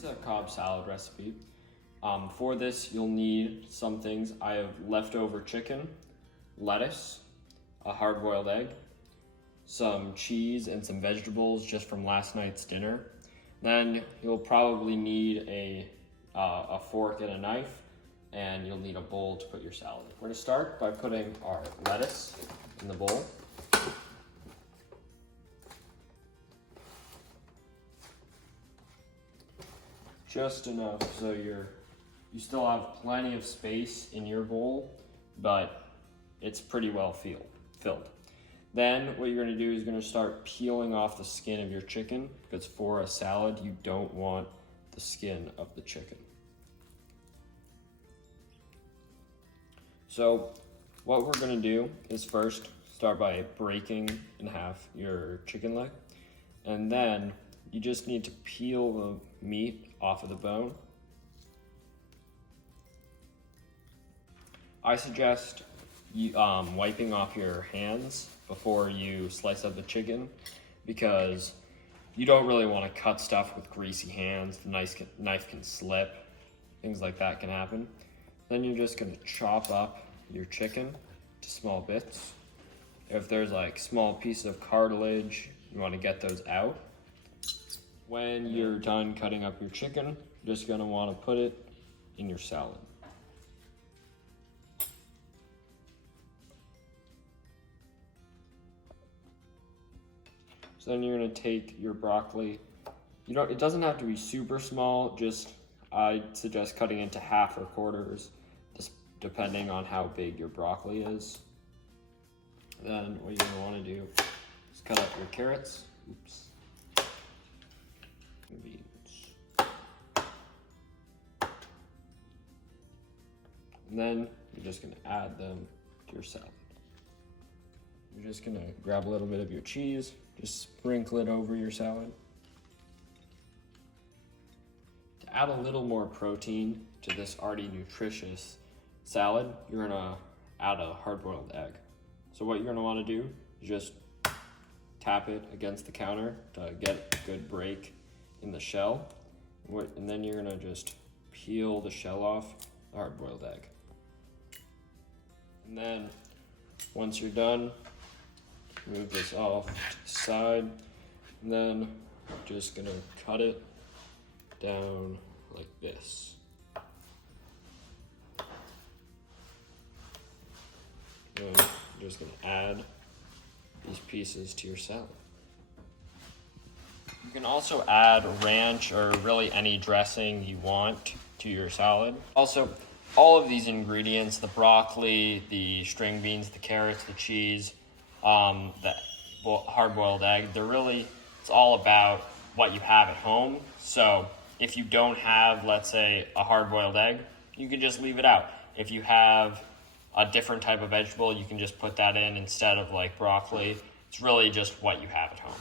This is a Cobb salad recipe. For this, you'll need some things. I have leftover chicken, lettuce, a hard-boiled egg, some cheese, and some vegetables just from last night's dinner. Then you'll probably need a fork and a knife, and you'll need a bowl to put your salad in. We're gonna start by putting our lettuce in the bowl. Just enough so you still have plenty of space in your bowl, but it's pretty well filled. Then what you're gonna do is you're gonna start peeling off the skin of your chicken, because for a salad, you don't want the skin of the chicken. So what we're gonna do is first start by breaking in half your chicken leg, and then you just need to peel the meat off of the bone. I suggest you wiping off your hands before you slice up the chicken, because you don't really want to cut stuff with greasy hands. The knife can slip, things like that can happen. Then you're just gonna chop up your chicken to small bits. If there's like small pieces of cartilage, you want to get those out. When you're done cutting up your chicken, you're just gonna want to put it in your salad. So then you're gonna take your broccoli. It doesn't have to be super small, I suggest cutting into half or quarters, just depending on how big your broccoli is. Then what you're gonna wanna do is cut up your carrots. Beans. And then you're just gonna add them to your salad. You're just gonna grab a little bit of your cheese, just sprinkle it over your salad. To add a little more protein to this already nutritious salad, you're gonna add a hard-boiled egg. So what you're gonna wanna do is just tap it against the counter to get a good break in the shell. And then you're gonna just peel the shell off the hard-boiled egg. And then once you're done, move this off to the side, and then just gonna cut it down like this. And you're just gonna add these pieces to your salad. You can also add ranch or really any dressing you want to your salad. Also, all of these ingredients, the broccoli, the string beans, the carrots, the cheese, the hard-boiled egg, it's all about what you have at home. So if you don't have, let's say, a hard-boiled egg, you can just leave it out. If you have a different type of vegetable, you can just put that in instead of like broccoli. It's really just what you have at home.